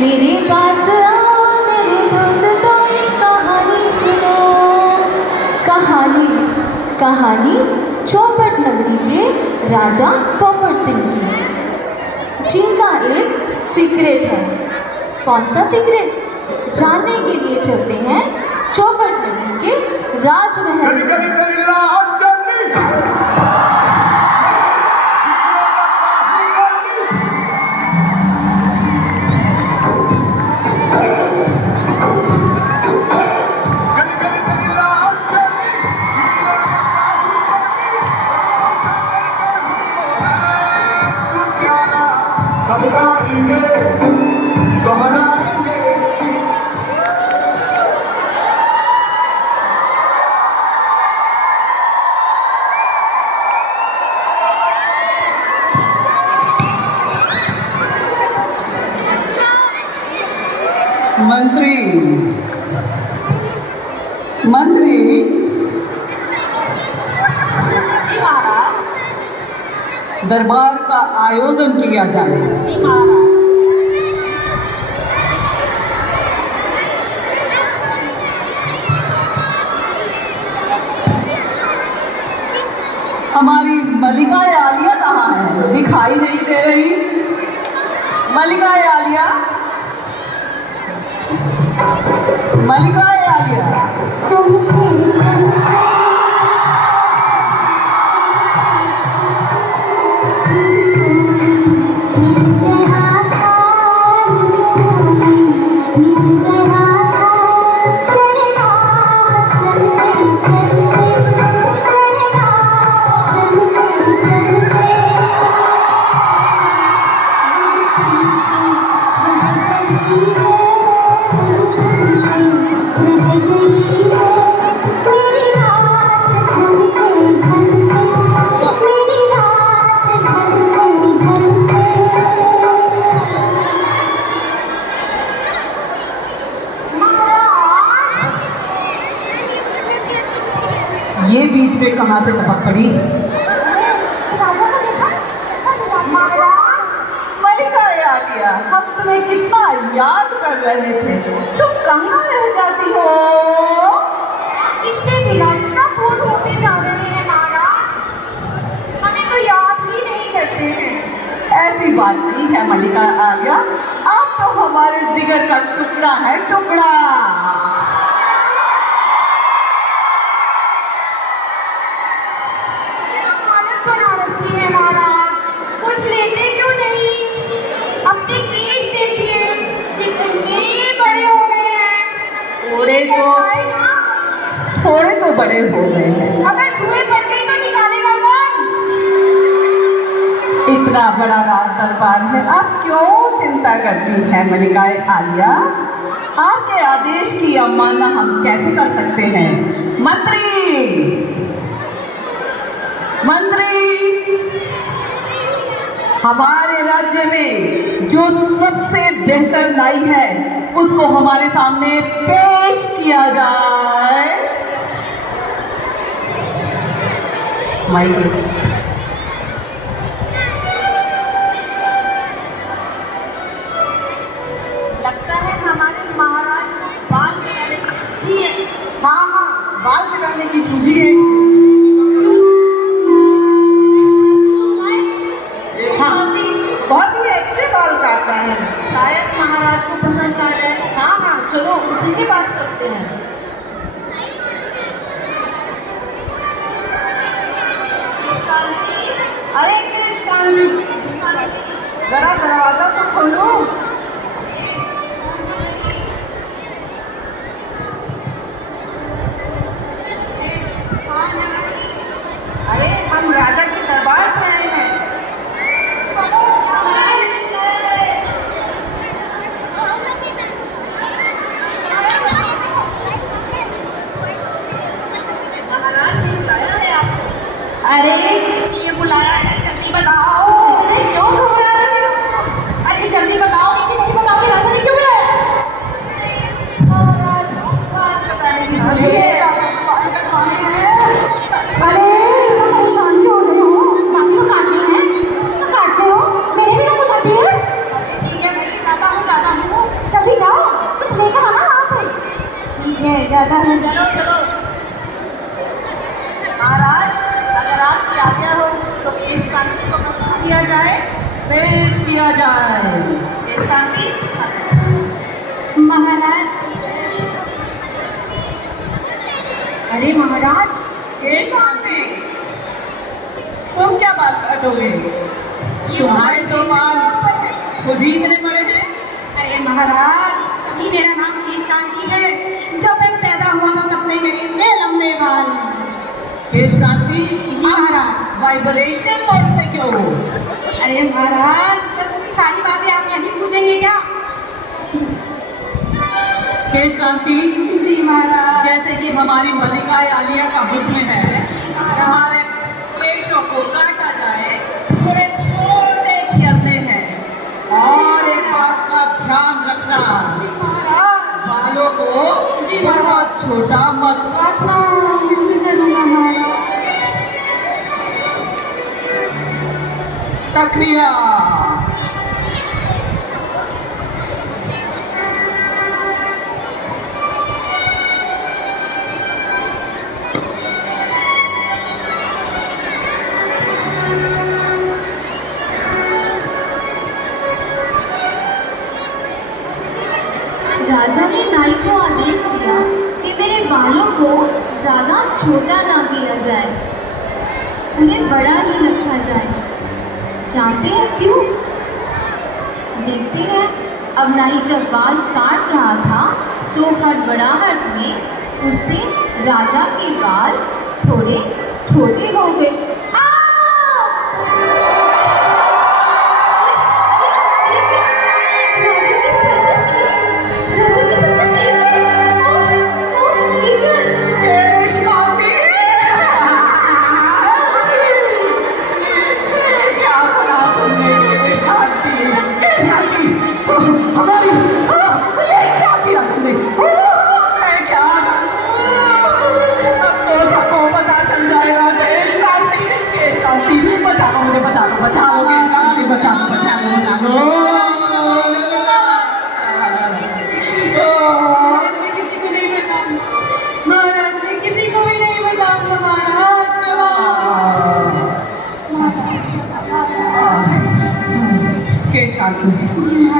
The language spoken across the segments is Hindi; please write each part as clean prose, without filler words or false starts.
मेरे पास आओ मेरे दोस्तों, एक कहानी सुनो। कहानी चौपट नगरी के राजा पोपट सिंह की, जिनका एक सीक्रेट है। कौन सा सीक्रेट? जानने के लिए चलते हैं चौपट नगरी के राजमहल। मंत्री दरबार का आयोजन किया जाए। हमारी मलिका आलिया कहाँ है? दिखाई नहीं दे रही। मलिका आलिया, मलिका आलिया। ये बीच में कहाँ से टपक पड़ी? मलिका आलिया, हम तुम्हें कितना याद कर रहे थे, तुम कहाँ रह जाती हो? इतने विलासितापूर्ण होते जा रहे हैं महाराज, हमें तो याद ही नहीं करते हैं। ऐसी बात नहीं है मलिका आलिया, आप तो हमारे जिगर का टुकड़ा है, टुकड़ा। कुछ लेते क्यों नहीं? अपने केश देखिए, कितने बड़े हो गए हैं। थोड़े तो बड़े हो गए हैं। अगर चूहे पड़ गए तो निकालेगा कौन? इतना बड़ा राज दरबार है, आप क्यों चिंता करती हैं मलिका आलिया? आपके आदेश की अवमानना हम कैसे कर सकते हैं? मंत्री, हमारे राज्य में जो सबसे बेहतर लाई है उसको हमारे सामने पेश किया जाए। लगता है हमारे महाराज को बाल कटाने की सूझी है। हाँ, बाल कटाने की सूझी है। बहुत ही अच्छे बाल काटता है, शायद महाराज को पसंद आ जाए। हाँ, चलो उसी के पास चलते हैं। अरे कृष्णांजी, जरा दरवाजा तो खोलो। अरे हम राजा के दरबार से आए हैं। अरे ये बुलाया है, जल्दी बताओ। क्यों घबरा रही हो? अरे जल्दी बताओ पैदा हो जाए। चलो चलो महाराज, अगर आपकी आज्ञा हो तो पेश कांति को प्रस्तुत किया जाए। पेश किया जाए। पेश कांति। महाराज, अरे महाराज, पेश कांति, तुम क्या बात काटोगे? तुम्हारे तो बाल खुद ही इतने बड़े हैं। अरे महाराज, ये मेरा नाम पेश कांति है। जब मैं पैदा हुआ था तब से मेरे इतने लंबे बाल हैं। पेश कांति, महाराज। वाइब्रेशन बोलते क्यों? अरे महाराज, बस सारी बातें आप यहीं पूछेंगे क्या? पेश कांति, जी महाराज। जैसे कि हमारी मलिका आलिया का हुक्म है, हमारे केशों को काटा जाए, थोड़े छोटे करने हैं। और एक बात का ध्यान रखना, महाराज, बालों को बहुत छोटा मत काटना। तकरिया। राजा ने नाई को आदेश दिया कि मेरे बालों को ज्यादा छोटा ना किया जाए, उन्हें बड़ा ही रखा जाए। जानते हैं क्यों? देखते हैं। अब नाई जब बाल काट रहा था तो हड़बड़ाहट में उससे राजा के बाल थोड़े छोटे हो गए। पेश कांति, क्या करा तुमने? पेश कांति, पेश कांति, तो हमारी ये क्या किया तुमने? मैं क्या करूं? अब तो सबको पता चल जाएगा। पेश कांति, बचाओ मुझे, बचाओ, बचाओ, पेश कांति, बचाओ, बचाओ, बचाओ। महाराज, मैं किसी को भी नहीं बताऊंगा महाराज। केश कांति,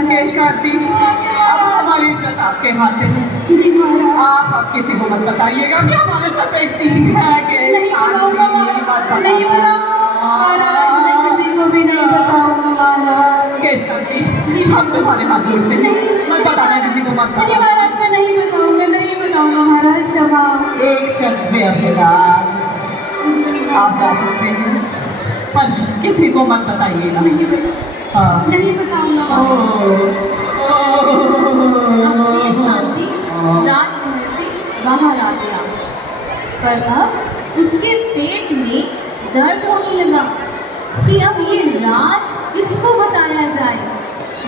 केश कांति, अब हमारी इज्जत आपके हाथ में है। जी महाराज। आप अब किसी को मत बताइएगा कि हमारे सर पे एक सींग है। केश नहीं बताऊंगा महाराज, नहीं बताऊंगा महाराज, मैं किसी को भी नहीं बताऊंगा महाराज। केश कांति, हम तुम्हारे हाथ जोड़ते हैं, मत बताना किसी को, मत नहीं बताना। महाराज, मैं नहीं बताऊंगा, नहीं बताऊंगा महाराज। क्षमा। एक शब्द में अभिलाष, आप जा सकते हैं, पर किसी को मत बताइएगा। हाँ। नहीं बताऊंगा ओ, अपनी शांति राजमहल से बाहर आ गया, पर अब उसके पेट में दर्द होने लगा कि अब ये राज किसको बताया जाए।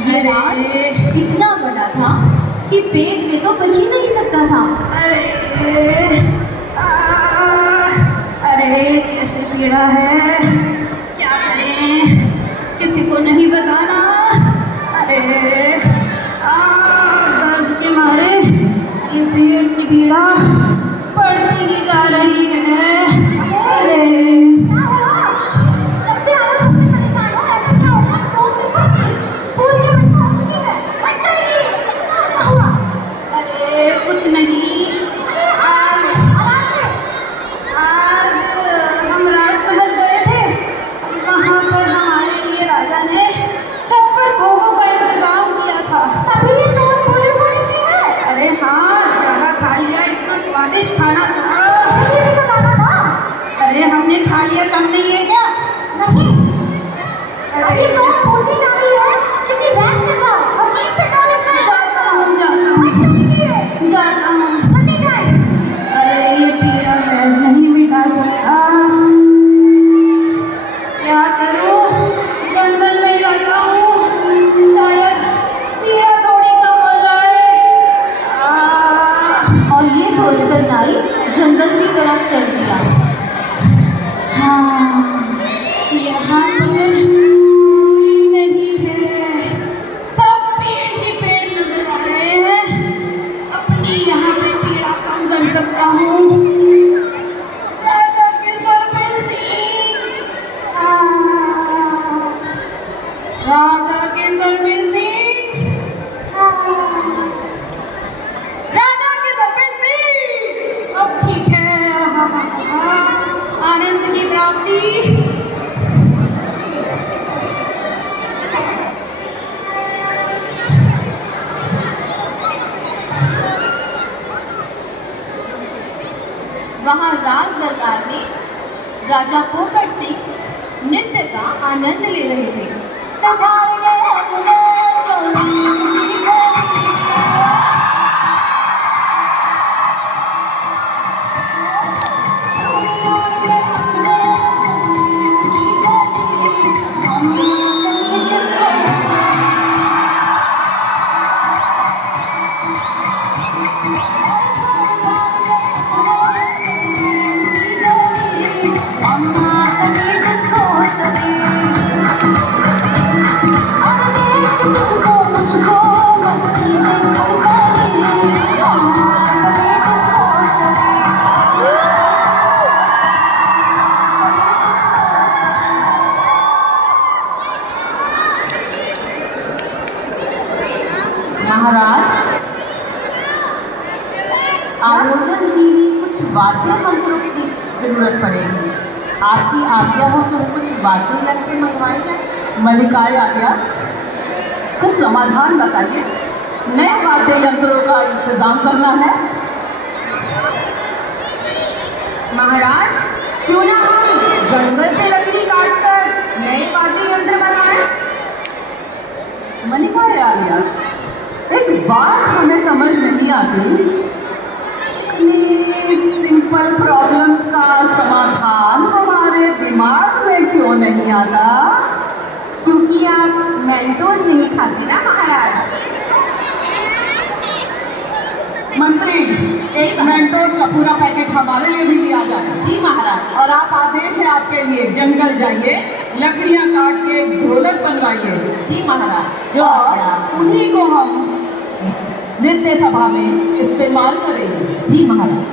ये राज इतना बड़ा था कि पेट में तो बच ही नहीं सकता था। अरे कैसे पीड़ा है, क्या करें, किसी को नहीं बताना। अरे दर्द के मारे ये पेट की पीड़ा बढ़ती ही जा रही है। अरे सबसे ज्यादा सबसे परेशान हो, ऐसा क्या हो गया? पूरी अवस्था हो चुकी है, अच्छा ही क्या हुआ? अरे कुछ नहीं, आज हम राजमहल गए थे, वहाँ पर हमारे लिए राजा ने 56 भोगों का इंतजाम किया था। तभी ये तो पूरी खांसी है। अरे हाँ, ज़्यादा खा लिया, इतना स्वादिष्ट खाना था। मुझे भी तो लगा था। अरे हमने खा लिया, कम नहीं है क्या? नहीं, अरे अभी तो पूरी जा रही है, किसी बैंक पे जाओ और वहीं पे जाओ इसका जाता हूँ, जाता हूँ, मत जाइए, जाता हूँ। जल्दी जाए। अरे ये पीड़ा मैं नहीं मिटा सकता, क्या करूं? जंगल में जाता हूँ, शायद पीड़ा थोड़ी कम हो जाए। और ये सोचकर नाई जंगल की तरफ चल दिया। हाँ, यहाँ पर कोई नहीं ले रहे थे। महाराज, आयोजन की कुछ वाद्य मंत्रों की जरूरत पड़ेगी। आपकी आज्ञा हो तो कुछ वाद्य यंत्र मंगवाए जाए। मलिकाए आज्ञा, कुछ समाधान बताइए। नए वाद्य यंत्रों का इंतजाम करना है। महाराज, क्यों ना हम जंगल से लकड़ी काटकर नए वाद्य यंत्र बनाएं? मलिकाए आज्ञा, एक बात हमें समझ नहीं आती कि सिंपल प्रॉब्लम्स का समाधान हमारे दिमाग में क्यों नहीं आता? क्योंकि आप मेंटोस नहीं खाती ना महाराज। मंत्री, एक मेंटोस का पूरा पैकेट हमारे लिए भी लिया जाए। जी महाराज। और आप आदेश है आपके लिए, जंगल जाइए, लकड़ियां काट के ढोलक बनवाइए। जी महाराज। जो उन्हीं को हम नृत्य सभा में इस्तेमाल करेंगे। जी महाराज।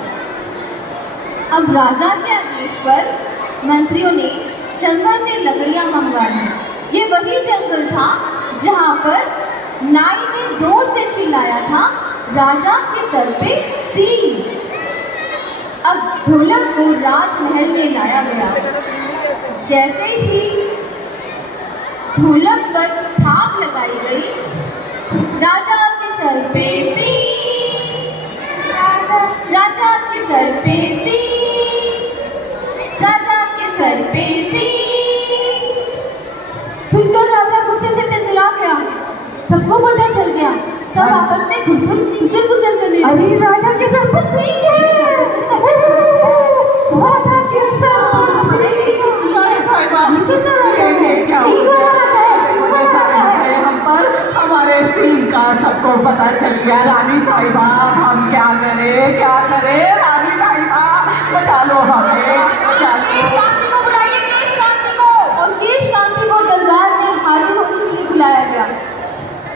अब राजा के आदेश पर मंत्रियों ने जंगल से लकड़ियां मंगवाई। ये वही जंगल था जहां पर नाई ने जोर से चिल्लाया था, राजा के सर पे सील। अब ढोलक को राजमहल में लाया गया। जैसे ही ढोलक पर थाप लगाई गई, राजा के सर पे सील, राजा के सर पे सील, राजा के सर पे सील। सुनकर राजा गुस्से से तिलमिला गया। सबको पता चल गया। सब आपस में घुसर करने लगे। अरे राजा के सर पर सींग है। राजा के सर पर सींग है। हम पर हमारे सीन का सबको पता चल गया। रानी साहिबा, हम क्या करें क्या करें? रानी साहिबा, बचा लो हमें, बचा लो। केशकांति को बुलाइए, केशकांति को। और केशकांति को दरबार में हाजिर होने के लिए बुलाया गया।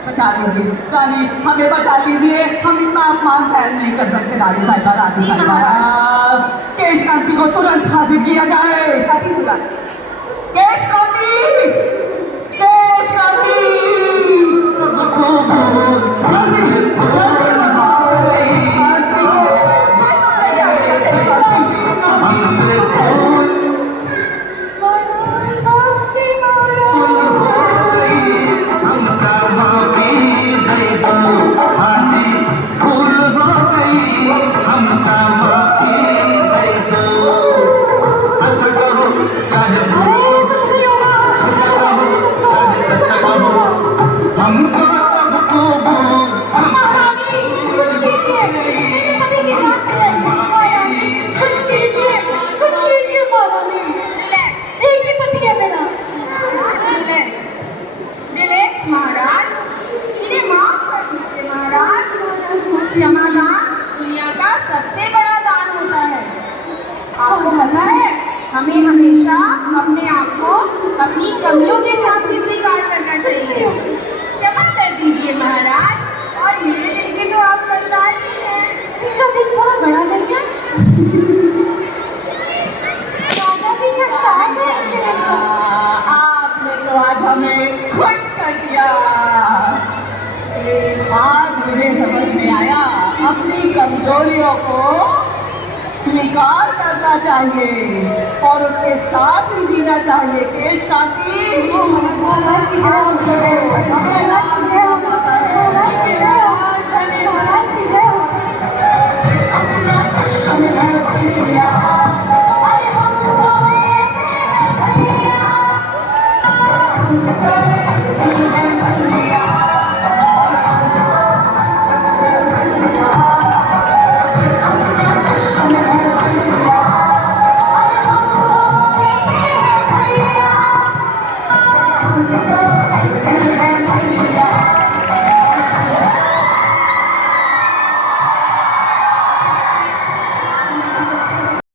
बचा लीजिए रानी, हमें बचा लीजिए। हम इतना अपमान सहन नहीं कर सकते। रानी साहिबा, रानी साहिबा, केशकांति को तुरंत हाजिर किया जाए। अभी बुला केशकांति, केशकांति। क्षमादान दुनिया का सबसे बड़ा दान होता है। आपको पता है, हमें हमेशा अपने आप को अपनी कमियों के साथ भी स्वीकार करना चाहिए। क्षमा कर दीजिए महाराज, और मेरे दिल के तो आप सरदार ही हैं। इनका दिल थोड़ा बड़ा नहीं है? राजा भी सरताज है। आपने तो आज हमें खुश कर दिया। आज मुझे समझ में आया, अपनी कमजोरियों को स्वीकार करना चाहिए और उसके साथ ही जीना चाहिए। केशकांति, ऐसे है